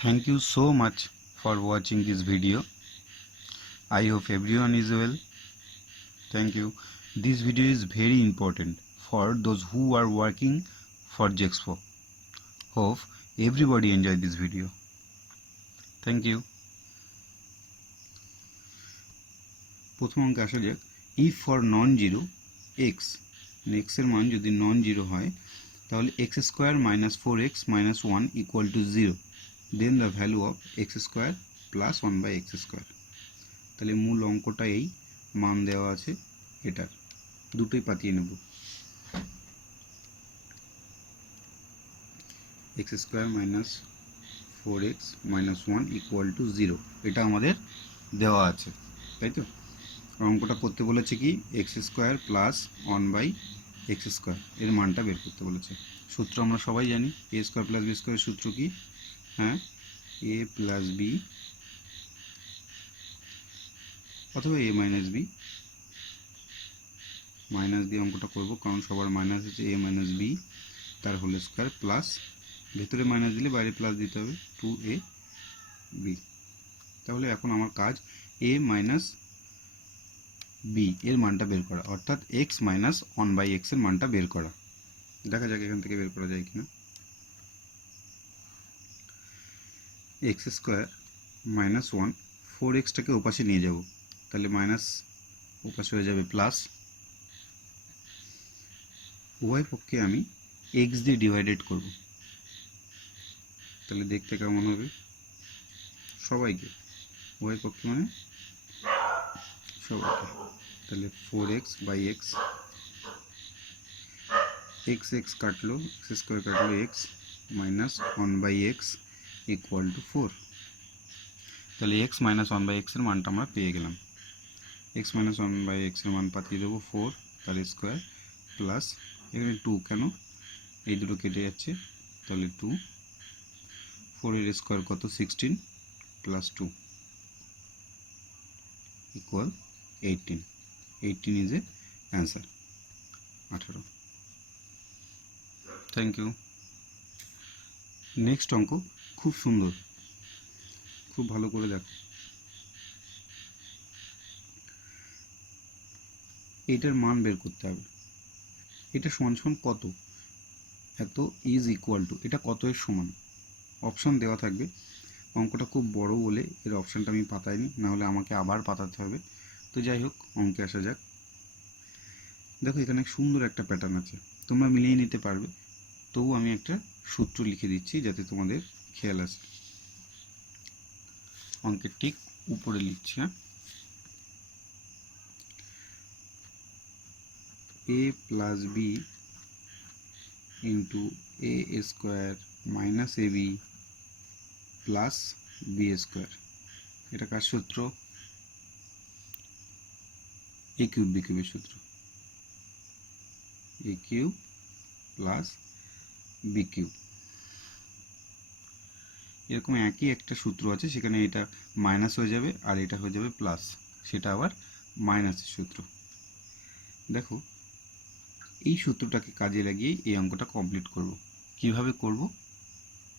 Thank you so much for watching this video. I hope everyone is well. Thank you. This video is very important for those who are working for Gexpo. Hope everybody enjoyed this video. Thank you. প্রথম অঙ্কে আসা যাক। if for non-zero x x এর মান যদি non-zero হয় তাহলে x square minus 4x minus 1 equal to 0. Then the value of x square plus 1 by x square. তাহলে মূল অঙ্কটা এই মান দেওয়া আছে এটার দুটোই পাতিয়ে নেব। x square minus 4x minus 1 equal to 0 এটা আমাদের দেওয়া আছে, তাই তো? অঙ্কটা করতে বলেছে কি x square plus 1 by x square এর মানটা বের করতে বলেছে। সূত্র আমরা সবাই জানি, a স্কোয়ার প্লাস b স্কোয়ারের সূত্র কি? হ্যাঁ, a প্লাস b অথবা a মাইনাস b, মাইনাস দিয়ে অঙ্কটা করব কারণ সবার মাইনাস আছে, a মাইনাস b তার হোল স্কোয়ার প্লাস ভেতরে মাইনাস দিলে বাইরে প্লাস দিতে হবে 2ab। তাহলে এখন আমার কাজ a মাইনাস b এর মানটা বের করা, অর্থাৎ x মাইনাস 1 বাই x এর মানটা বের করা। দেখা যাক এখান থেকে বের করা যায় কিনা। x স্কোয়ার মাইনাস 1 4xটাকে ওপাশে নিয়ে যাব, তাহলে মাইনাস ওপাশে হয়ে যাবে প্লাস। উভয় পক্ষে আমি x দিয়ে ডিভাইডেড করব, তাহলে দেখতে কেমন হবে? সবাইকে উভয় পক্ষে মানে সবাইকে, তাহলে 4x বাই x, x কাটলো, x স্কোয়ার কাটলো x minus 1 by x equal to 4। তাহলে x মাইনাস 1 বাই x এর মানটা আমরা পেয়ে গেলাম। x মাইনাস 1 বাই x এর মান পাঠিয়ে দেবো 4 তার স্কোয়ার প্লাস এখানে 2, কেন এই দুটো কেটে যাচ্ছে, তাহলে 2, 4 এর স্কোয়ার কত 16 plus 2 equal 18। 18 is a answer, 18। Thank you. Next অঙ্ক খুব সুন্দর, খুব ভালো করে দেখো। এটার মান বের করতে হবে। এটা সমান সমান কত, এত ইজ ইকুয়াল টু, এটা কত এর সমান। অপশন দেওয়া থাকবে। অঙ্কটা খুব বড় বলে এর অপশানটা আমি পাতাইনি, নাহলে আমাকে আবার পাতাতে হবে। তো যাই হোক, অঙ্কে আসা যাক। দেখো এখানে সুন্দর একটা প্যাটার্ন আছে, তোমরা মিলিয়ে নিতে পারবে। তবু আমি একটা সূত্র লিখে দিচ্ছি যাতে তোমাদের খেয়াল আসে। অঙ্কের ঠিক উপরে লিখছি, হ্যাঁ। a plus B into A square minus A B plus B square, এটা কার সূত্র? এ কিউব বি কিউবের সূত্র। A cube plus B cube, এরকম একই একটা সূত্র আছে, সেখানে এটা মাইনাস হয়ে যাবে আর এটা হয়ে যাবে প্লাস, সেটা আবার মাইনাসের সূত্র। দেখো এই সূত্রটাকে কাজে লাগিয়ে এই অঙ্কটা কমপ্লিট করব। কিভাবে করব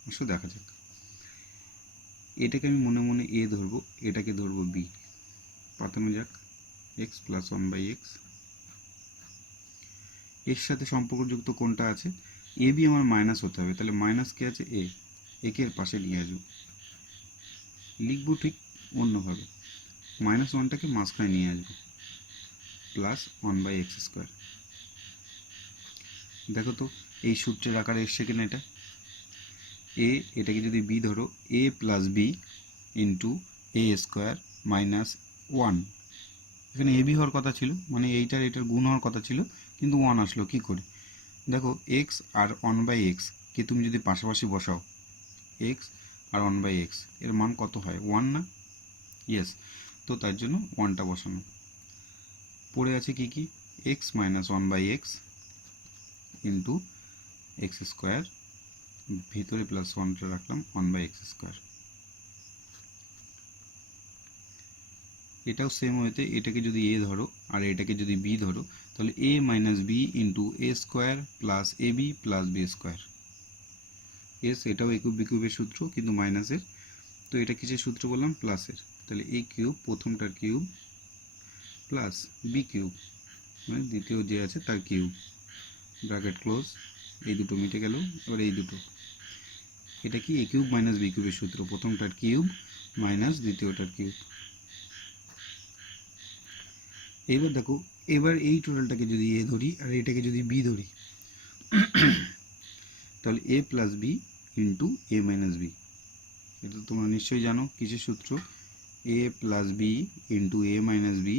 অবশ্য দেখা যাক। এটাকে আমি মনে মনে এ ধরবো, এটাকে ধরবো বি, পাতানো যাক। এক্স প্লাস 1 বাই এক্স, এর সাথে সম্পর্কযুক্ত কোনটা আছে? এ বি আমার মাইনাস হতে হবে, তাহলে মাইনাস কে আছে? এ, একে এর পাশে নিয়ে আসবো। লিখবো ঠিক অন্যভাবে, মাইনাস 1টাকে মাঝখানে নিয়ে আসবো, প্লাস 1 বাই এক্স স্কোয়ার। দেখো তো এই সূত্রের আকারে এসছে কিনা এটা? এ, এটাকে যদি বি ধরো, এ plus B into A square minus 1। এখানে এ বি হওয়ার কথা ছিল, মানে এইটার এটার গুণ হওয়ার কথা ছিল, কিন্তু 1 আসলো কী করে? দেখো এক্স আর 1 বাই এক্স কে তুমি যদি পাশাপাশি বসাও, এক্স আর 1 বাই এক্স এর মান কত হয়? 1 না? ইয়েস, তো তার জন্য 1টা বসানো। পড়ে আছে কি কি? X minus 1 by x into x square, ভিতরে প্লাস 1টা রাখলাম 1 বাই এক্স স্কোয়ার। এটাও সেম হয়েতে এটাকে যদি এ ধরো আর এটাকে যদি বি ধরো, তাহলে A minus B into A square plus A B plus B square. এস এটাও এ কিউব বি কিউবের সূত্র কিন্তু মাইনাসের, তো এটা কিসের সূত্র বললাম, প্লাসের। তাহলে এ কিউব প্রথমটার কিউব প্লাস বি কিউব মানে দ্বিতীয় যে আছে তার কিউব, ব্র্যাকেট ক্লোজ, এই দুটো মিটে গেল। এবার এই দুটো, এটা কি এ কিউব মাইনাস বি কিউবের সূত্র, প্রথমটার কিউব মাইনাস দ্বিতীয়টার কিউব। এবার দেখো, এবার এই টোটালটাকে যদি এ ধরি আর এটাকে যদি বি ধরি, তাহলে এ প্লাস বি ইন্টু এ মাইনাস বি, এটা তোমরা নিশ্চয়ই জানো কিসের সূত্র, এ প্লাস বি ইন্টু এ মাইনাস বি,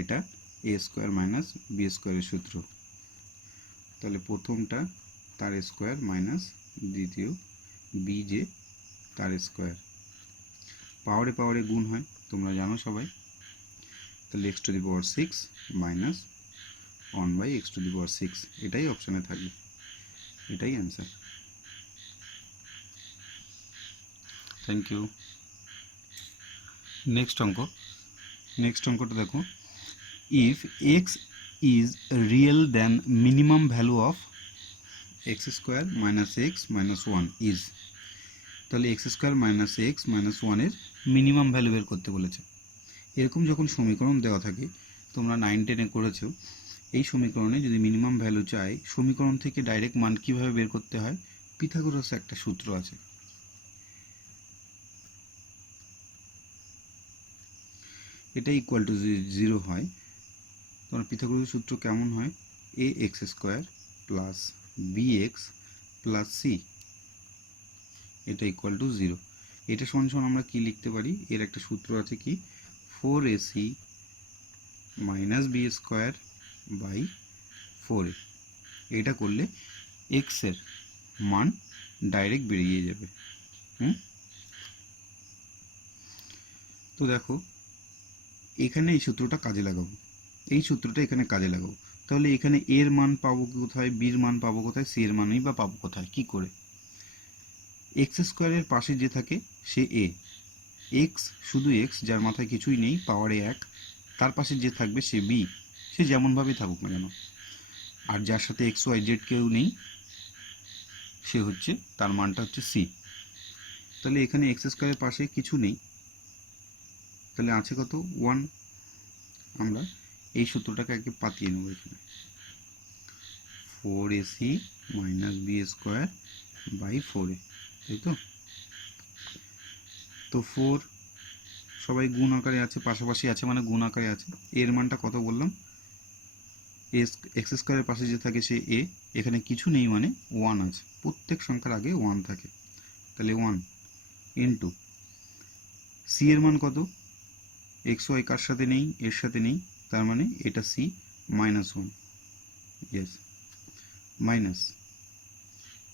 এটা এ স্কোয়ার মাইনাস বি স্কোয়ারের সূত্র। তাহলে প্রথমটা তার স্কোয়ার মাইনাস দ্বিতীয় বি যে তার স্কোয়ার, পাওয়ারে পাওয়ারে গুণ হয় তোমরা জানো সবাই। তাহলে X to the power 6 minus 1/x to the power 6, এটাই অপশানে থাকবে, এটাই অ্যান্সার। Thank you. নেক্সট অঙ্কটা দেখো, if X is real then minimum value of X square minus X minus one is, তাহলে X square minus X minus ওয়ানের minimum value বের করতে বলেছে। এরকম যখন সমীকরণ দেওয়া থাকে, তোমরা 9-10-এ করেছো, এই সমীকরণে যদি মিনিমাম ভ্যালু চাই, সমীকরণ থেকে ডাইরেক্ট মান কীভাবে বের করতে হয়, পিথাগোরাস একটা সূত্র আছে। এটা ইকুয়াল টু 0 হয়, তোমার পিথাগোরাস সূত্র কেমন হয়, A X square plus B X plus C, এটা ইকুয়াল টু 0। এটা সমান সমান আমরা কি লিখতে পারি, এর একটা সূত্র আছে কি, 4ac minus B square by 4a। এটা করলে এক্স এর মান ডাইরেক্ট বেরিয়ে যাবে। তো দেখো, এখানে এই সূত্রটা কাজে লাগাবো, এই সূত্রটা এখানে কাজে লাগাবো। তাহলে এখানে এর মান পাবো কোথায়, বির মান পাবো কোথায়, সি এর মানই বা পাবো কোথায়, কি করে, এক্স স্কোয়ারের পাশে যে থাকে সে এ, এক্স শুধু এক্স যার মাথায় কিছুই নেই, পাওয়ারে 1, তার পাশে যে থাকবে সে বি, সে যেমনভাবে থাকুক না কেন, আর যার সাথে এক্স ওয়াই জেড কেউ নেই সে হচ্ছে, তার মানটা হচ্ছে সি। তাহলে এখানে এক্স স্কোয়ারের পাশে কিছু নেই, তাহলে আছে কত, 1। আমরা এই সূত্রটাকে আগে পাতিয়ে নেব, এখানে 4ac minus B square by 4a, তাই তো 4 সবাই গুণ আকারে আছে, পাশাপাশি আছে মানে গুণ আকারে আছে। এর মানটা কত বললাম, এক্স স্কোয়ারের পাশে যে থাকে সে এ, এখানে কিছু নেই মানে 1 আছে, প্রত্যেক সংখ্যার আগে 1 থাকে, তাহলে 1 ইন্টু সি এর মান কত, এক্স ওয়াই কার সাথে নেই, এর সাথে নেই, তার মানে এটা সি মাইনাস 1, ইয়েস মাইনাস।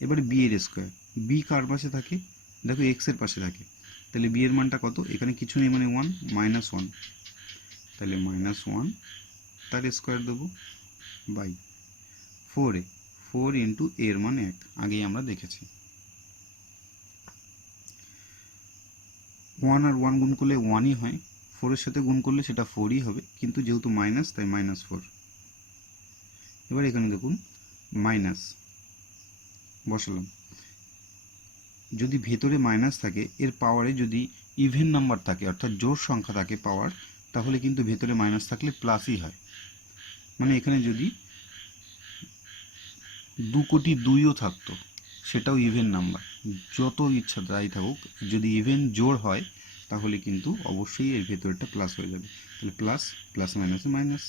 এবারে বি এর স্কোয়ার, বি কার পাশে থাকে, দেখো এক্স এর পাশে থাকে, তাহলে বি এর মানটা কত, এখানে কিছু নেই মানে 1 মাইনাস 1, তাহলে মাইনাস 1 তার স্কোয়ার দেবো বাই 4a, 4 ইন্টু এর মান 1, আগেই আমরা দেখেছি। 1 আর 1 গুণ করলে 1ই হয়, 4 এর সাথে গুণ করলে সেটা 4ই হবে, কিন্তু যেহেতু মাইনাস তাই মাইনাস 4। এবার এখানে দেখুন মাইনাস বসালাম, যদি ভেতরে মাইনাস থাকে, এর পাওয়ারে যদি ইভেন নাম্বার থাকে অর্থাৎ জোড় সংখ্যা থাকে পাওয়ার, তাহলে কিন্তু ভেতরে মাইনাস থাকলে প্লাসই হয়। মানে এখানে যদি 2 কোটি 2ও থাকতো সেটাও ইভেন নাম্বার, যত ইচ্ছা তাই থাকুক, যদি ইভেন জোড় হয় তাহলে কিন্তু অবশ্যই এর ভেতরটা প্লাস হয়ে যাবে। তাহলে প্লাস প্লাস মাইনাসে মাইনাস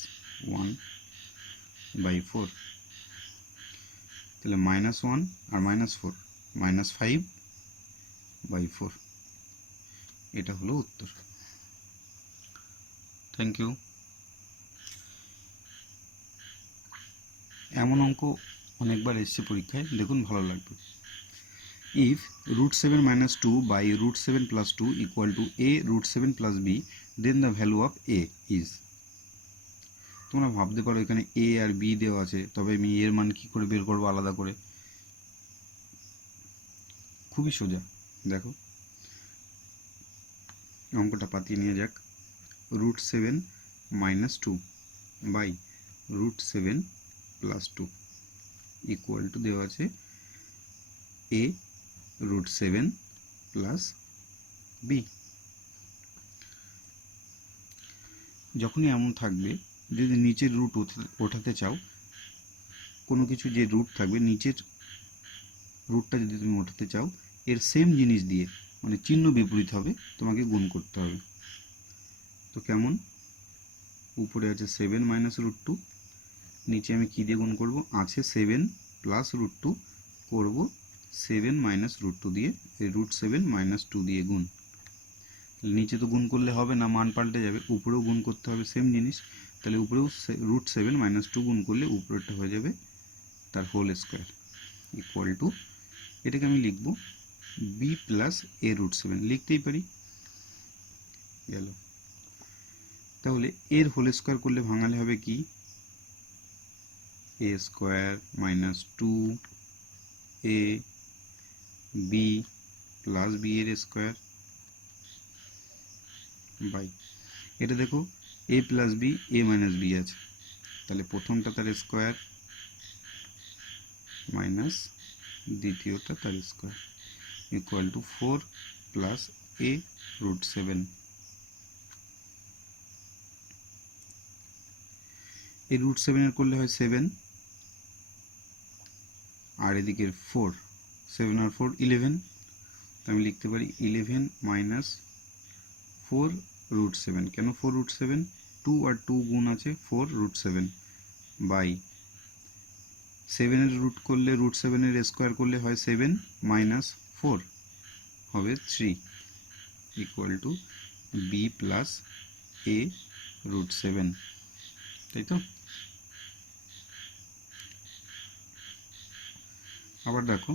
1/4, তাহলে -1 আর -4 -5/4, এটা হলো উত্তর। Thank you. এমন অঙ্ক অনেকবার এসছে পরীক্ষায়, দেখুন ভালো লাগবে। If √7 - 2 by √7 + 2 equal to a √7 + b, then the value of a is, তোমরা ভাবতে পারো এখানে এ আর বি দেওয়া আছে, তবে আমি এর মান কি করে বের করবো আলাদা করে, খুবই সোজা। দেখো অঙ্কটা পাতিয়ে নিয়ে যাক, √7 - 2 বাই √7 + 2 ইকুয়াল টু দেওয়া আছে a রুট 7 প্লাস b। যখনই এমন থাকবে, যদি নিচের রুট ওঠাতে চাও, কোনো কিছু যে রুট থাকবে নিচের রুটটা যদি তুমি ওঠাতে চাও, এর সেম জিনিস দিয়ে মানে চিহ্ন বিপরীত হবে, তোমাকে গুণ করতে হবে। তো কেমন, উপরে আছে 7 মাইনাস রুট 2, নিচে আমি কী দিয়ে গুণ করব, আছে 7 প্লাস রুট 2, করব 7 মাইনাস রুট 2 দিয়ে, এই রুট 7 মাইনাস 2 দিয়ে গুণ। নিচে তো গুণ করলে হবে না, মান পাল্টে যাবে, উপরেও গুণ করতে হবে সেম জিনিস। তাহলে উপরেও রুট 7 মাইনাস 2 গুণ করলে উপরেরটা হয়ে যাবে তার হোল স্কোয়ার ইকুয়াল টু, এটাকে আমি লিখব b প্লাস a রুট 7, লিখতেই পারি, গেল। তাহলে এর হোল স্কোয়ার করলে ভাঙালে হবে কি, a square minus 2a b plus b এর স্কোয়ার বাই, এটা দেখো a plus b a minus b আছে, তাহলে প্রথমটা তার স্কোয়ার মাইনাস দ্বিতীয়টা তার square equal to 4 plus a root 7। এই রুট 7 এর করলে হয় 7, আর এদিকে 4, 7 আর 4 11, আমি লিখতে পারি 11 মাইনাস 4 রুট 7। কেন 4 রুট 7, 2 আর 2 গুণ আছে 4 রুট 7 বাই 7 এর রুট করলে রুট 7 এর স্কোয়ার করলে হয় 7 মাইনাস 4 হবে 3 equal to b plus a root 7, তাই তো। আবার দেখো,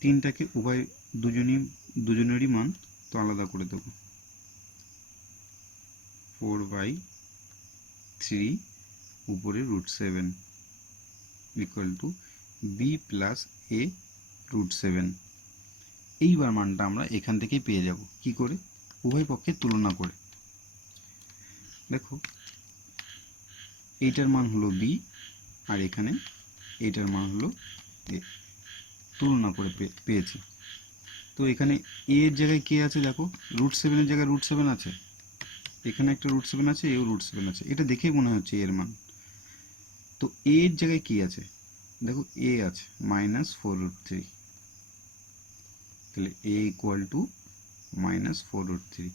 তিনটাকে দুজনেরই মান তো আলাদা করে দেবো, 4/3 উপরে root 7 equal to b plus a root 7। এইবার মানটা আমরা এখান থেকেই পেয়ে যাব, কি করে, উভয় পক্ষের তুলনা করে। দেখো এইটার মান হলো b, আর এখানে এইটার মান হলো a, তুলনা করে পেয়েছি। তো এখানে a এর জায়গায় কে আছে, দেখো রুট 7 এর জায়গায় রুট 7 আছে, এখানে একটা রুট 7 আছে, এও রুট 7 আছে, এটা দেখেই মনে হচ্ছে এর মান। তো a এর জায়গায় কি আছে, দেখো a আছে মাইনাস 4 রুট 3, তাহলে a equal to minus 4 root 3।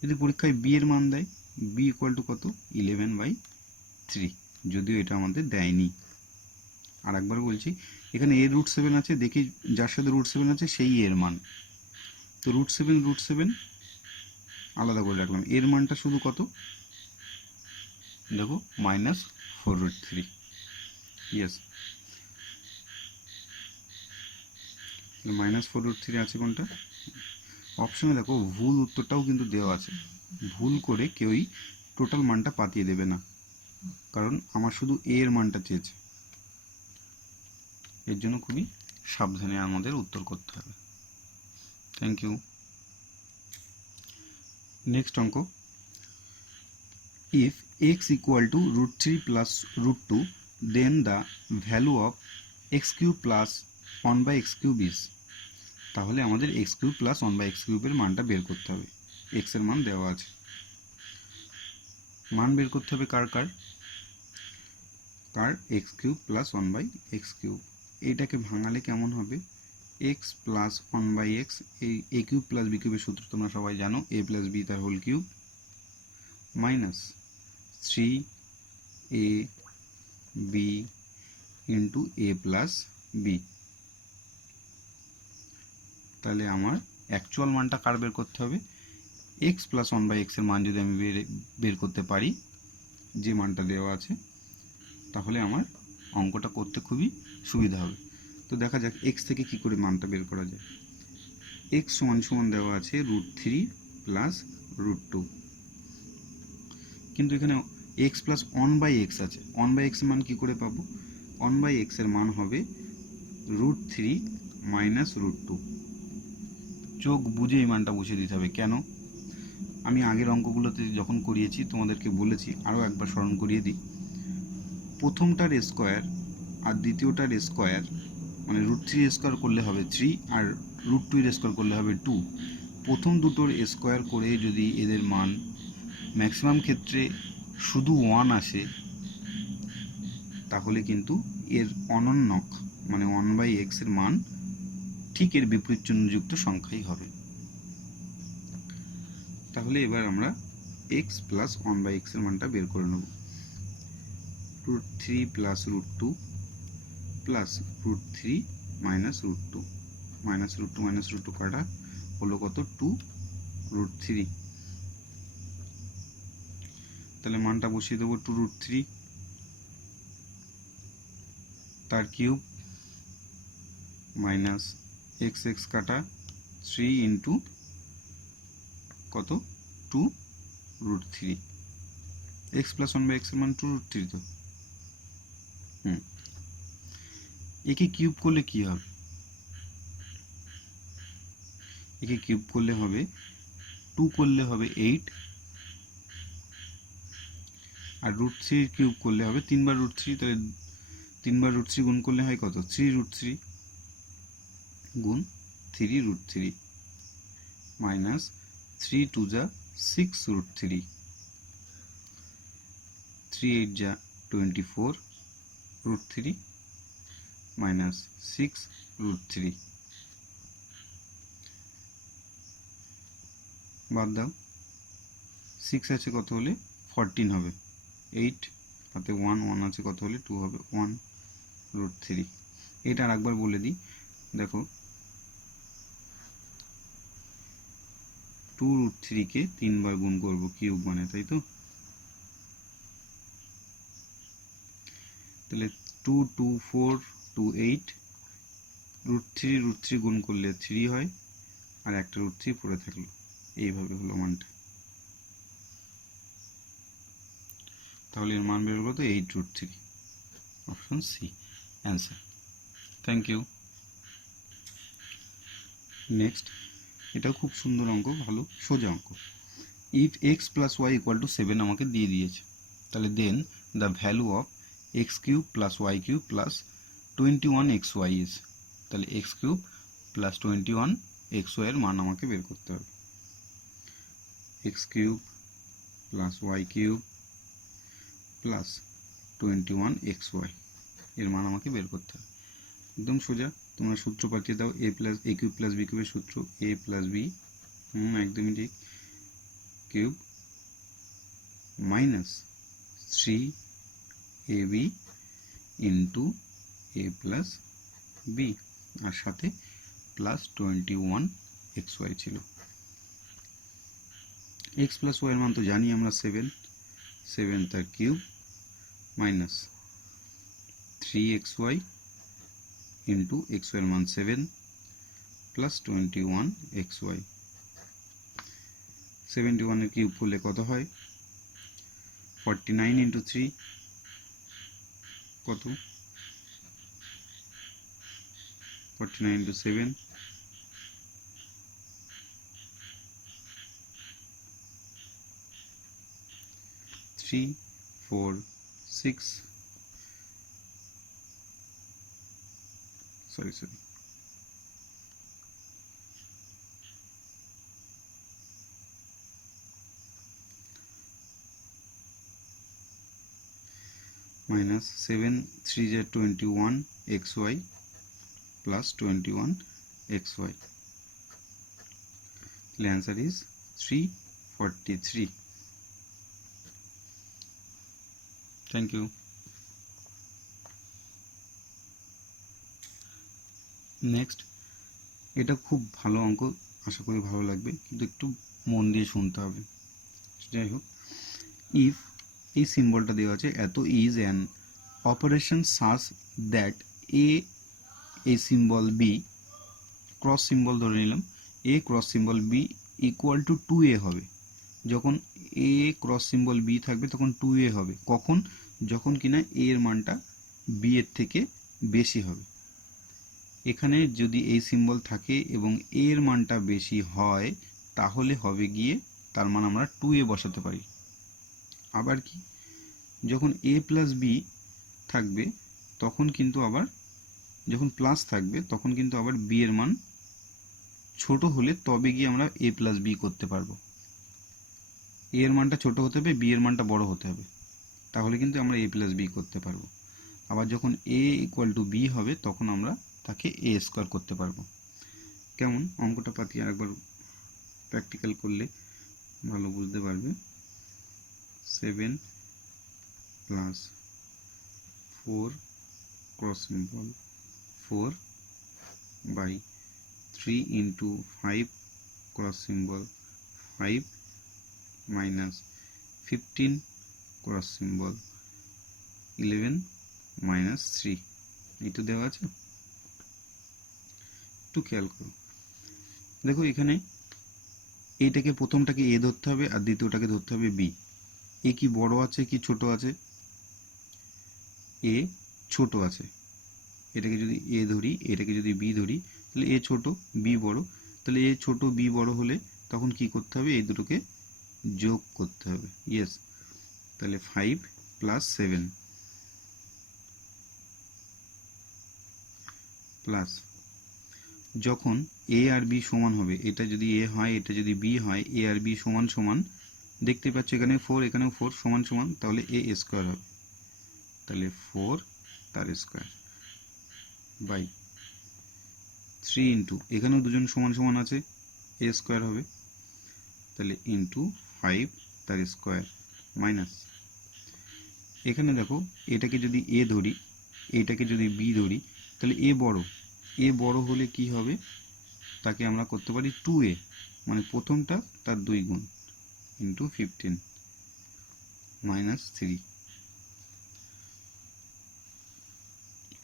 যদি পরীক্ষায় b এর মান দেয়, b ইকুয়াল টু কত, 11/3, যদিও এটা আমাদের দেয়নি। আর একবার বলছি, এখানে a রুট 7 আছে, দেখি যার সাথে রুট 7 আছে সেই এর মান, তো রুট 7 আলাদা করে রাখলাম, এর মানটা শুধু কত, দেখো minus 4 root 3, yes, minus 4 root 3 আছে কোনটা অপশনে। দেখো ভুল উত্তরটাও কিন্তু দেওয়া আছে, ভুল করে কেউই টোটাল মানটা পাতিয়ে দেবে না, কারণ আমার শুধু a এর মানটা চেয়েছে, এর জন্য খুবই সাবধানে আমাদের উত্তর করতে হবে। Thank you. নেক্সট অঙ্ক, if x equal to root 3 plus root 2 then the value of x cube plus 1 by x cube is, তাহলে আমাদের x cube plus 1 by x cube এর মানটা বের করতে হবে। x এর মান দেওয়া আছে, মান বের করতে হবে কার x cube plus 1 by x cube। এইটাকে ভাঙালে কেমন হবে, x plus 1 by x, এই a cube plus b cube এর সূত্র তোমরা সবাই জানো, a plus b তার whole cube minus 3ab into a plus b। তাহলে আমার অ্যাকচুয়াল মানটা কার বের করতে হবে, x প্লাস 1 বাই x এর মান যদি আমি বের করতে পারি, যে মানটা দেওয়া আছে, তাহলে আমার অঙ্কটা করতে খুবই সুবিধা হবে। তো দেখা যাক x থেকে কি করে মানটা বের করা যায়। x সমান সমান দেওয়া আছে রুট 3 প্লাস রুট 2, কিন্তু এখানে x প্লাস 1 বাই x আছে, 1 বাই x এর মান কি করে পাবো, 1 বাই x এর মান হবে রুট 3 মাইনাস রুট 2। চোখ বুঝে এই মানটা বসিয়ে দিতে হবে। কেন, আমি আগের অঙ্কগুলোতে যখন করিয়েছি তোমাদেরকে বলেছি, আরও একবার স্মরণ করিয়ে দিই, প্রথমটার স্কোয়ার আর দ্বিতীয়টার স্কোয়ার মানে √3 স্কোয়ার করলে হবে 3 আর √2 স্কোয়ার করলে হবে 2। প্রথম দুটোর স্কোয়ার করে যদি এদের মান ম্যাক্সিমাম ক্ষেত্রে শুধু 1 আসে তাহলে কিন্তু এর অনন্যক মানে 1/x এর মান ঠিক এর বিপরীত চিহ্নযুক্ত সংখ্যাই হবে। তাহলে এবার আমরা x প্লাস 1/x এর মানটা বের করে নেব। √3 plus √2 plus √3 minus √2 minus √2 minus √2 কাটা হলো কত 2√3। তাহলে মানটা বসিয়ে দেবো 2√3 তার কিউব মাইনাস x কাটা 3 ইন্টু কত 2√3। x প্লাস 1/x এর মান 2√3 তো। একে কিউব করলে কি হবে? একে কিউব করলে হবে 2 করলে হবে 8 আর √3 কিউব করলে হবে 3 বার √3। তাহলে 3 বার √3 গুণ করলে হয় কত 3√3 গুণ 3√3 মাইনাস 3 2 যা 6√3 3 8 যা 24√3 মাইনাস 6√3 বাদ দাও 6 আছে কত হলে 14 হবে 8 হাতে 1 আছে কত হলে 2 হবে 1√3। এটা আর একবার বলে দিই দেখো 2√3 কে 3 বার গুণ করব কিউব মানে তাই তো। তাহলে 2 2 4 2 8 √3 গুণ করলে 3 হয় আর একটা √3 পড়ে থাকলো এইভাবে হলো মানটা। তাহলে এর মান বের হলো তো 8√3 option C answer. Thank you. Next এটাও খুব সুন্দর অঙ্ক ভালো সোজা অঙ্ক। If x plus Y equal to 7 আমাকে দিয়ে দিয়েছে তাহলে then the value of X cube plus Y cube plus 21xy is. তাহলে এক্স কিউব প্লাস 21xy এর মান আমাকে বের করতে হবে। X cube plus Y cube plus 21xy এর মান আমাকে বের করতে হবে। একদম সোজা। তোমরা সূত্র পাঠিয়ে দাও a কিউব প্লাস বি কিউবের সূত্র a প্লাস বি একদমই ঠিক cube minus 3ab into a plus B আর সাথে প্লাস 21xy ছিল। x প্লাস ওয়াই এর মান তো জানি আমরা 7 তার cube minus 3xy into xy এর মান 7 প্লাস 21xy। 71 এর কিউব করলে কত হয় 49 ইন্টু 3 কত 49 into 7 3 4 6 sorry minus 7 3 is 21xy plus 21xy. The answer is 343. Thank you. Next এটা খুব ভালো অঙ্ক আশা করি ভালো লাগবে কিন্তু একটু মন দিয়ে শুনতে হবে। যাই হোক ইফ এই সিম্বলটা দেওয়া আছে এত is an operation such that A symbol B cross symbol ধরে নিলাম A cross symbol B equal to 2a হবে। যখন এ ক্রস সিম্বল বি থাকবে তখন 2a হবে। কখন? যখন কিনা এ এর মানটা বি এর থেকে বেশি হবে। এখানে যদি এই সিম্বল থাকে এবং এ এর মানটা বেশি হয় তাহলে হবে গিয়ে তার মান আমরা 2a বসাতে পারি। আবার কি যখন a প্লাস বি থাকবে তখন কিন্তু আবার যখন প্লাস থাকবে তখন কিন্তু আবার বি এর মান ছোট হলে তবে গিয়ে আমরা এ প্লাস বি করতে পারবো। এ এর মানটা ছোট হতে হবে, বি এর মানটা বড় হতে হবে, তাহলে কিন্তু আমরা এ প্লাস বি করতে পারবো। আবার যখন এ ইকুয়াল টু বি হবে তখন আমরা তাকে এ স্কোয়ার করতে পারবো। কেমন অঙ্কটা পাতি আরেকবার প্র্যাকটিক্যাল করলে ভালো বুঝতে পারবে। 7 plus 4 cross symbol 4 by 3 into 5 cross symbol 5 minus 15 cross symbol 11 minus 3, এই তো দেওয়া আছে। একটু খেয়াল করো, দেখো এখানে এইটাকে প্রথমটাকে এ ধরতে হবে আর দ্বিতীয়টাকে ধরতে হবে বি। এ কি বড় আছে কি ছোট আছে? এ ছোট আছে, এটাকে যদি এ ধরি, এটাকে যদি বি ধরি, তাহলে এ ছোট বি বড়, তাহলে এ ছোট বি বড় হলে তখন কি করতে হবে? এই দুটোকে যোগ করতে হবে। ইয়েস, তাহলে 5 প্লাস 7 প্লাস, যখন এ আর বি সমান হবে, এটা যদি এ হয় এটা যদি বি হয়, এ আর বি সমান সমান, দেখতে পাচ্ছ এখানে 4 এখানেও 4 সমান সমান, তাহলে এ স্কোয়ার হবে, তাহলে 4 তার স্কোয়ার বাই 3 ইন্টু, এখানেও দুজন সমান সমান আছে, এ স্কোয়ার হবে, তাহলে ইন্টু 5 তার স্কোয়ার মাইনাস, এখানে দেখো এটাকে যদি এ ধরি, এটাকে যদি বি ধরি, তাহলে এ বড় হলে কি হবে? তাকে আমরা করতে পারি 2a, মানে প্রথমটা তার 2 গুণ ইন্টু 15 মাইনাস 3,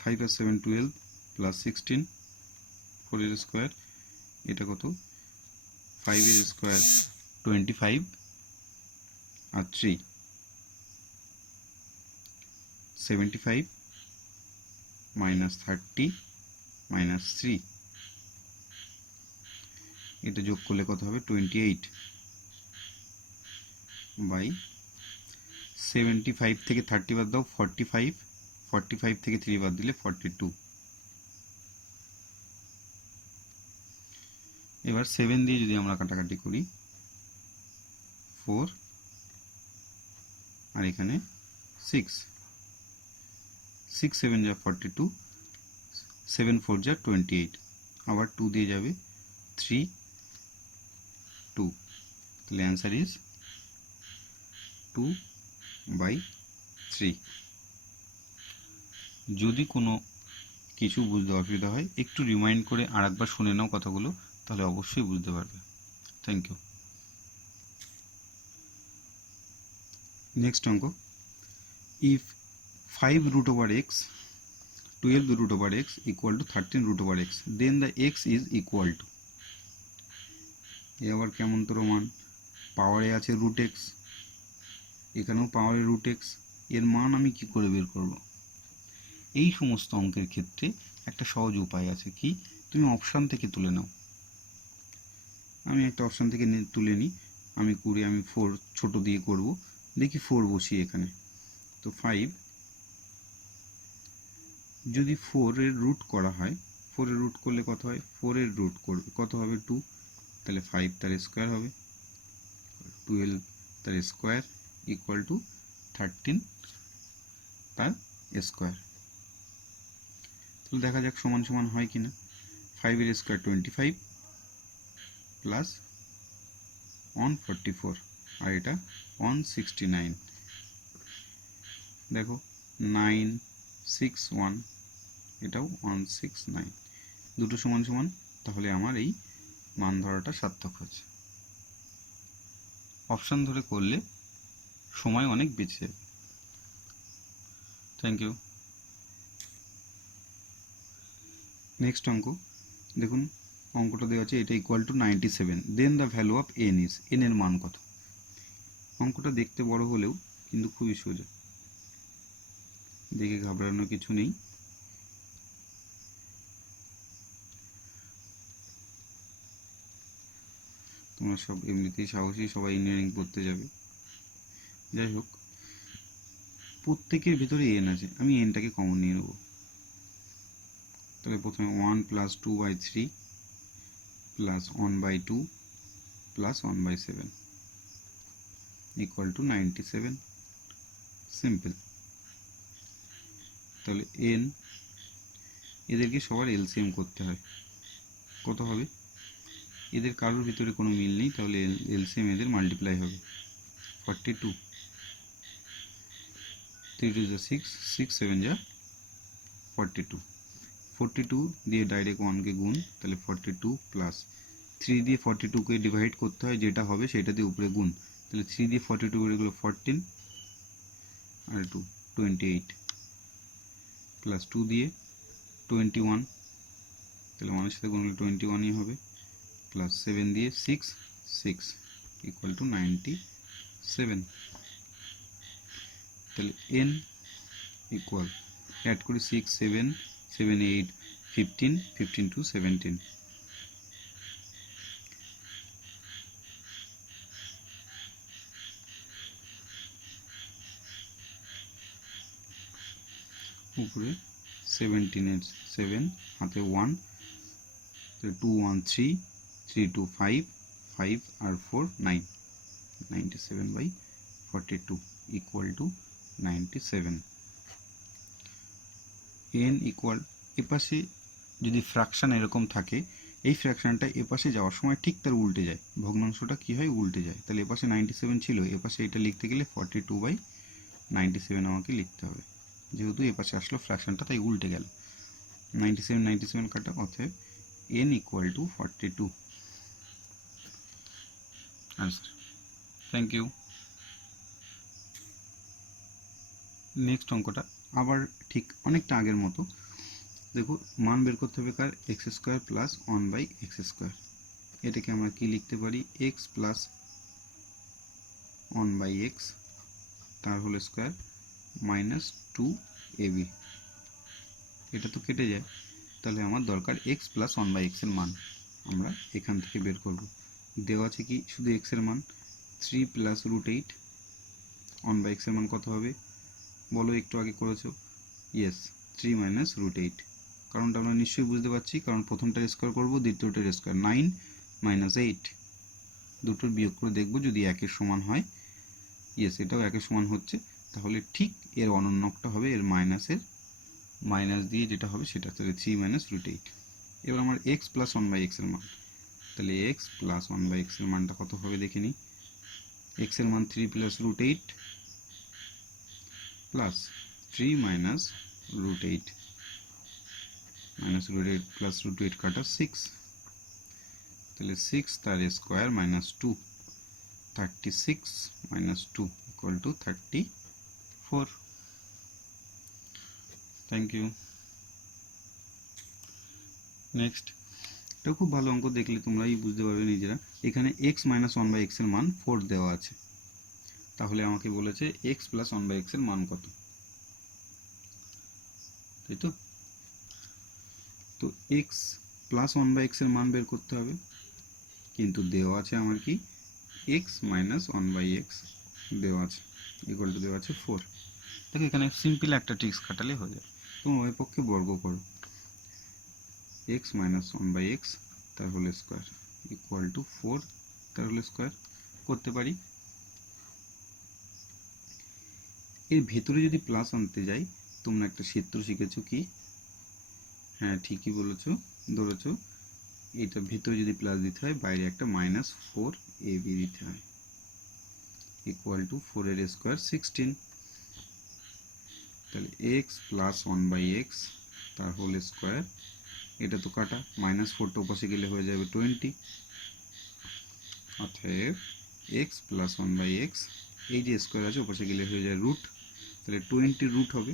5 আর 7 12 প্লাস 16, 4 এর স্কোয়ার, এটা কত? 5 এর স্কোয়ার 25 আর 3 75 মাইনাস 30 মাইনাস 3, এটা যোগ করলে কত হবে? 28 বাই 75 থেকে 30 বাদ দাও 45, 45 থেকে 3 বাদ দিলে 42। এবার 7 দিয়ে যদি আমরা কাটাকাটি করি, 4 আর এখানে 6, 6 7 যা 42, 7 4 যা 28, আবার 2 দিয়ে যাবে 3 2, তাহলে অ্যান্সার ইজ 2/3। যদি কোনো কিছু বুঝতে অসুবিধা হয় একটু রিমাইন্ড করে আরেকবার শুনে নাও কথাগুলো, তাহলে অবশ্যই বুঝতে পারবে। Thank you. নেক্সট অঙ্ক, if 5 root over x, 12 root over x equal to 13 root over x, then the x is equal to, এ আবার কেমন তোর মান? পাওয়ারে আছে রুট এক্স, এখানেও পাওয়ারে রুট এক্স, এর মান আমি কি করে বের করব? এই সমস্ত অঙ্কের ক্ষেত্রে একটা সহজ উপায় আছে, কি? তুমি অপশান থেকে তুলে নাও। আমি একটা অপশান থেকে তুলে নিই, আমি 4 ছোট দিয়ে করব, দেখি 4 বসি এখানে, তো 5 যদি 4 এর রুট করা হয়, 4 এর রুট করলে কত হয়? 4 এর রুট করবে কত হবে? 2, তাহলে 5 তার স্কোয়ার হবে, 12 তার স্কোয়ার ইকুয়াল টু 13 তার স্কোয়ার। তাহলে দেখা যাক সমান সমান হয় কিনা। 5 এর স্কোয়ার 25 প্লাস 144 আর এটা 169, দেখো 961, এটাও 169, দুটো সমান সমান, তাহলে আমার এই মান ধরাটা সার্থক হয়েছে। অপশান ধরে করলে সময় অনেক বেঁচে যাবে। Thank you. নেক্সট অঙ্ক দেখুন, অঙ্কটা দেওয়া আছে, এটা equal to 97, then the value of n is, n এর মান কত? অঙ্কটা দেখতে বড় হলেও কিন্তু খুবই সোজা, দেখে ঘাবড়ানোর কিছু নেই। তোমরা সব এমনিতেই সাহসী, সবাই ইঞ্জিনিয়ারিং পড়তে যাবে। যাই হোক, প্রত্যেকের ভিতরে এন আছে, আমি এনটাকে কমন নিয়ে নেব, তাহলে প্রথমে 1 plus 2/3 plus 1/2 plus 1/7 equal to 97। Simple. তাহলে n এদেরকে সবার এলসিএম করতে হয়, কত হবে? এদের কারোর ভিতরে কোনো মিল নেই, তাহলে এলসিএম এদের মাল্টিপ্লাই হবে। 42, 3 2 যা 6, 6 7 যা 42, 42 দিয়ে ডাইরেক্ট 1 কে গুণ, তাহলে 42 প্লাস 3 দিয়ে 42 কে ডিভাইড করতে হয়, যেটা হবে সেটা দিয়ে উপরে গুণ, তাহলে 3 দিয়ে 42 করে গেলো 14 আর 2 28 প্লাস 2 দিয়ে 21, তাহলে 1 এর সাথে গুণ করলে 21ই হবে, প্লাস 7 দিয়ে 6 6 ইকুয়াল টু 97। তাহলে n ইকুয়াল, অ্যাড করি 6 7 7 8 15 15 টু 17, উপরে 17 এর 7 হাতে 1, 2 1 3 3 2 5 5 আর 4 9, 97/42 ইকুয়াল টু 97। n ইকুয়াল, এপাশে যদি ফ্র্যাকশন এরকম থাকে, এই ফ্র্যাকশনটা এপাশে যাওয়ার সময় ঠিক তার উল্টে যায়, ভগ্নাংশটা কি হয় উল্টে যায়, তাহলে এপাশে 97 ছিল, এপাশে এটা লিখতে গেলে 42/97 আমাকে লিখতে হবে, যেহেতু এপাশে আসলো ফ্র্যাকশনটা তাই উল্টে গেল, 97 97 কাটা, অতএব n equal to 42 answer. Thank you. Next অঙ্কটা আবার ঠিক অনেকটা আগের মতো, দেখো মান বের করতে হবে কার, x² প্লাস 1/x², এটাকে আমরা কি লিখতে পারি, x প্লাস 1/x তার হোল স্কোয়ার মাইনাস 2ab, এটা তো কেটে যায়, তাহলে আমার দরকার x প্লাস 1/x এর মান, আমরা এখান থেকে বের করব। দেওয়া আছে কি শুধু x এর মান 3 প্লাস √8, 1/x এর মান কত হবে বলো, একটু আগে করেছো, ইয়েস 3 মাইনাস √8, কারণটা আমরা নিশ্চয়ই বুঝতে পারছি, কারণ প্রথমটার স্কোয়ার করব, দ্বিতীয়টার স্কোয়ার 9 মাইনাস 8, দুটোর বিয়োগ করে দেখব যদি একের সমান হয়, ইয়েস এটাও একের সমান হচ্ছে, তাহলে ঠিক এর অনন্যকটা হবে এর মাইনাসের, মাইনাস দিয়ে যেটা হবে সেটা, তাহলে 3 মাইনাস √8। এবার আমার x প্লাস 1/x এর মান, তাহলে x প্লাস 1/x এর মানটা কত হবে দেখে নিই, x এর মান 3 plus √8 plus 3 minus √8, minus √8 plus √8 কাটা 6, তাহলে 6 তার square minus 2, 36 minus 2 equal to 34। Thank you. Next, এটা খুব ভালো অঙ্ক, দেখলে তোমরাই বুঝতে পারবে নিজেরা, এখানে x মাইনাস 1/x এর মান 4 দেওয়া আছে, তাহলে আমাকে বলেছে x প্লাস 1/x এর মান কত, তাই তো? তো x প্লাস 1/x এর মান বের করতে হবে, কিন্তু দেওয়া আছে আমার কি x মাইনাস 1/x দেওয়া আছে, ইকুয়াল টু দেওয়া আছে 4। দেখো এখানে সিম্পল একটা ট্রিক্স খাটালে হয়ে যায়, তুমি ওই পক্ষে বর্গ করো, x মাইনাস 1/x তার হোল স্কোয়ার ইকুয়াল টু 4 তার হোল স্কোয়ার করতে পারি। এর ভেতরে যদি প্লাস আনতে যাই, তোমরা একটা সূত্র শিখেছো কি, হ্যাঁ ঠিকই বলেছো, ধরেছো, এটা ভেতরে যদি প্লাস দিতে হয়, বাইরে একটা মাইনাস 4ab দিতে হয়, ইকুয়াল টু 4 এর স্কোয়ার 16, তাহলে x প্লাস 1/x তার হোল স্কোয়ার, এটা তো কাটা, মাইনাস 4টা পাশে গেলে হয়ে যাবে 20, অতএব x প্লাস 1/x, এই যে স্কোয়ার আছে ওপাশে গেলে হয়ে যায় রুট, তাহলে 20 রুট হবে,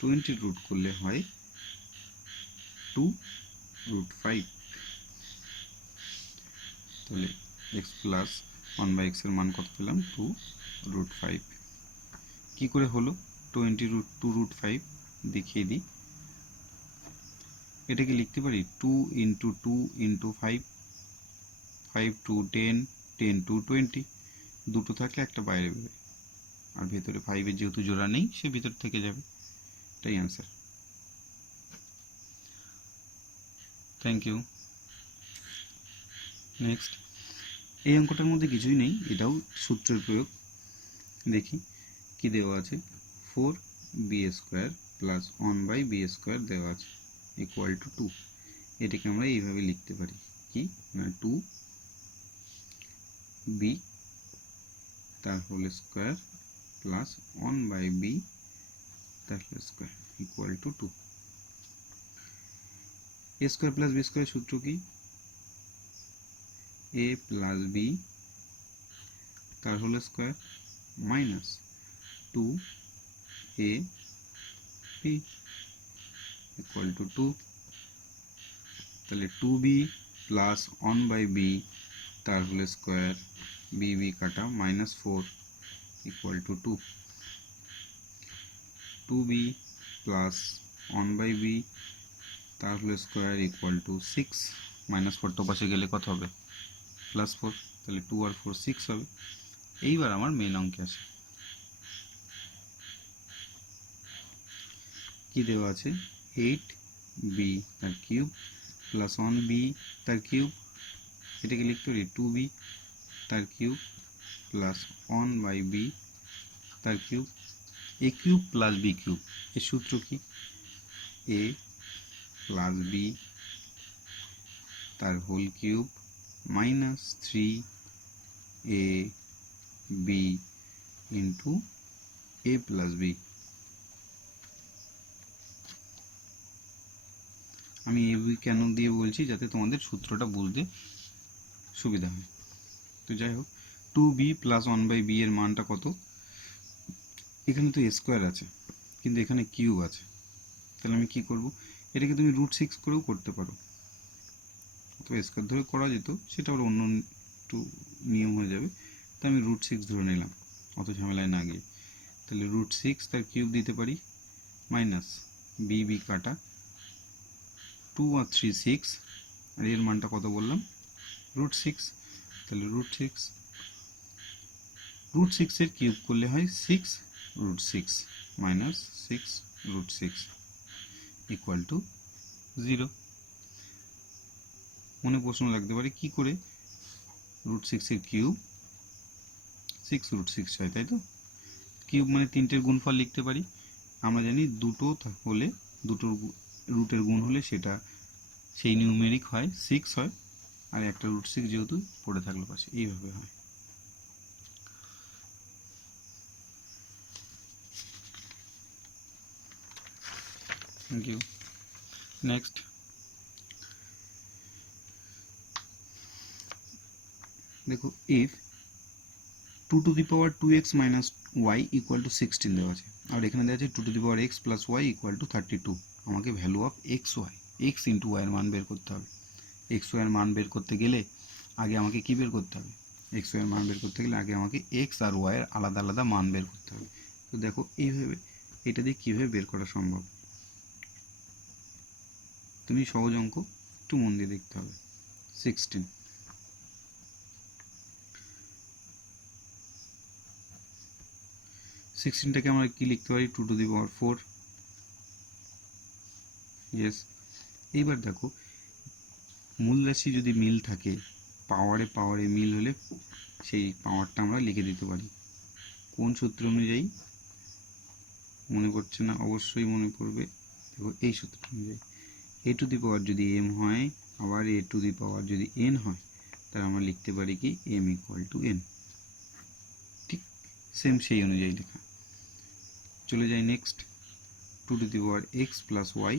20 রুট করলে হয় 2√5, তাহলে x প্লাস 1/x এর মান কত পেলাম, 2√5। কি করে হলো 2√5 দেখিয়ে দিই, এটাকে লিখতে পারি 2 ইন্টু 2 ইন্টু 5, 5 টু 10, 10 টু 20, দুটো থাকলে একটা বাইরে বেরোয়, আর ভেতরে 5 এর যেহেতু জোড়া নেই সে ভিতর থেকে যাবে, এটাই অ্যান্সার। Thank you. নেক্সট, এই অঙ্কটার মধ্যে কিছুই নেই, এটাও সূত্রের প্রয়োগ। দেখি কি দেওয়া আছে, 4b² প্লাস 1/b² দেওয়া আছে ইকুয়াল টু 2। এটাকে আমরা এইভাবে লিখতে পারি কি না, 2b তার হোল স্কোয়ার প্লাস 1/b তার whole square equal to 2। a square plus b square সূত্র কি, a প্লাস b তার whole square minus 2ab equal to 2। তাহলে 2b প্লাস 1/b তার হোল স্কোয়ার, bb কাটা minus 4 equal to 2। 2b plus 1/b তার whole square equal to 6, minus 4 তো পাশে গেলে কত হবে, প্লাস 4, তাহলে 2 আর 4 6 হবে। এইবার আমার মেন অঙ্কে আছে, কি দেওয়া আছে, 8b তার কিউব প্লাস 1b তার কিউব, এটাকে লিখতে পারি 2b তার কিউব প্লাস 1/b তার cube, a cube plus b cube, এর সূত্র কি, a প্লাস b তার whole cube minus 3ab into a plus b। আমি এ বি কেন দিয়ে বলছি, যাতে তোমাদের সূত্রটা বুঝতে সুবিধা হয়। তো যাই হোক, 2b প্লাস 1/b এর মানটা কত, এখানে তো স্কোয়ার আছে কিন্তু এখানে কিউব আছে, তাহলে আমি কি করব, এটাকে তুমি √6 করেও করতে পারো, তো স্কোয়ার ধরে করা যেত, সেটা আবার অন্য একটু নিয়ম হয়ে যাবে, তো আমি √6 ধরে নিলাম অত ঝামেলায় না গিয়ে। তাহলে √6 তার কিউব দিতে পারি মাইনাস b কাটা 2 আর 3 6, আর এর মানটা কত বললাম, √6। তাহলে √6 এর কিউব করলে হয় 6√6 মাইনাস 6√6 ইকুয়াল টু 0। মনে প্রশ্ন লাগতে পারে কি করে √6 এর কিউব 6√6 হয়, তাই তো, কিউব মানে তিনটের গুণফল লিখতে পারি, আমরা জানি দুটো হলে দুটোর রুটের গুণ হলে সেটা সেই নিউমেরিক হয় 6 হয়, আর একটা √6 যেহেতু পড়ে থাকলো পাশে, এইভাবে হয়। Thank you. নেক্সট, দেখো if 2 to the power 2x minus y equal to 16 দেওয়া আছে, আর এখানে দেওয়া আছে 2 to the power x plus y equal to 32। আমাকে value of x into y এর মান বের করতে হবে। x y এর মান বের করতে গেলে আগে আমাকে কি বের করতে হবে, x y এর মান বের করতে গেলে আগে আমাকে x আর y এর আলাদা আলাদা মান বের করতে হবে। তো দেখো এইভাবে এটা দিয়ে কীভাবে বের করা সম্ভব, তুমি সহজ অঙ্ক একটু মন দিয়ে দেখতে হবে। 16টাকে আমরা কি লিখতে পারি, 2 to the power 4। ইয়েস, এইবার দেখো মূল রাশি যদি মিল থাকে, পাওয়ারে মিল হলে সেই পাওয়ারটা আমরা লিখে দিতে পারি কোন সূত্র অনুযায়ী, মনে পড়ছে না, অবশ্যই মনে পড়বে, দেখো এই সূত্র অনুযায়ী, a to the power যদি m হয়, আবার a to the power যদি n হয়, তাহলে আমরা লিখতে পারি কি m equal to n, ঠিক সেম সেই অনুযায়ী লেখা। চলে যাই next, 2 to the power x plus y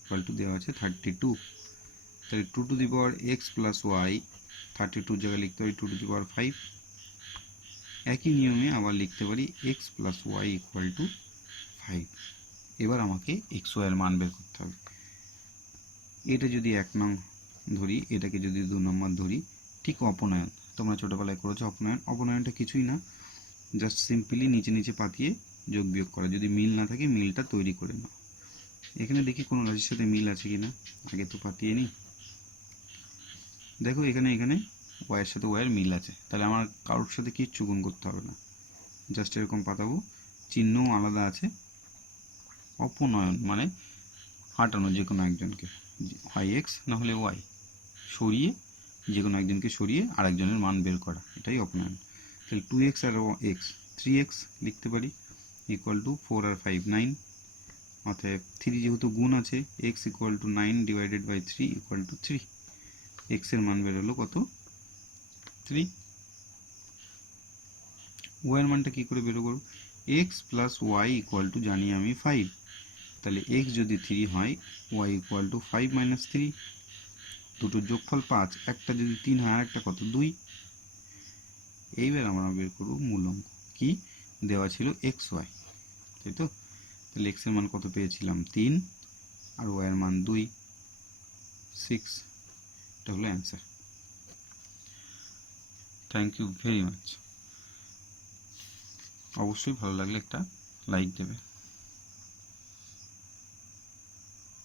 equal to দেওয়া আছে 32, তাহলে 2 to the power x plus y 32 জায়গায় লিখতে পারি 2 to the power 5। একই নিয়মে আবার লিখতে পারি x plus y equal to 5। এবার আমাকে x y এর মান বের করতে হবে। এটা যদি 1 নং ধরি, এটাকে যদি 2 নম্বর ধরি, ঠিক অপনয়ন, তোমরা ছোটোবেলায় করেছো অপনয়নটা কিছুই না, জাস্ট সিম্পলি নিচে পাতিয়ে যোগ বিয়োগ করা, যদি মিল না থাকে মিলটা তৈরি করে নাও। এখানে দেখি কোনো রাশির সাথে মিল আছে কিনা, আগে তো পাতিয়ে নিই। দেখো এখানে ওয়াইয়ের সাথে ওয়াইয়ের মিল আছে, তাহলে আমার কারোর সাথে কিচ্ছু গুণ করতে হবে না, জাস্ট এরকম পাতাবো, চিহ্নও আলাদা আছে, অপনয়ন মানে হাঁটানো যে কোনো একজনকে, হয় এক্স না হলে ওয়াই, সরিয়ে যে কোনো একজনকে সরিয়ে আরেকজনের মান বের করা, এটাই অপনয়ন। তাহলে 2x আর এক্স 3x লিখতে পারি ইকুয়াল টু 4 আর 5 9, অতএব 3 যেহেতু গুণ আছে x equal to 9 divided by 3 equal to 3, x এর মান বের হলো কত 3। y এর মানটা কী করে বের করব, x plus Y equal to জানি আমি 5, তাহলে x যদি 3 হয় y ইকুয়াল টু 5 মাইনাস 3, দুটোর যোগফল 5, একটা যদি 3 হয় আর একটা কত 2। এইবার আমরা বের করব মূল অঙ্ক, কি দেওয়া ছিল এক্স ওয়াই, তাই তো। তাহলে এক্স এর মান কত পেয়েছিলাম 3 আর ওয়াই এর মান 2, 6, এটা হলো answer. Thank you very much. অবশ্যই ভালো লাগলে একটা লাইক দেবে।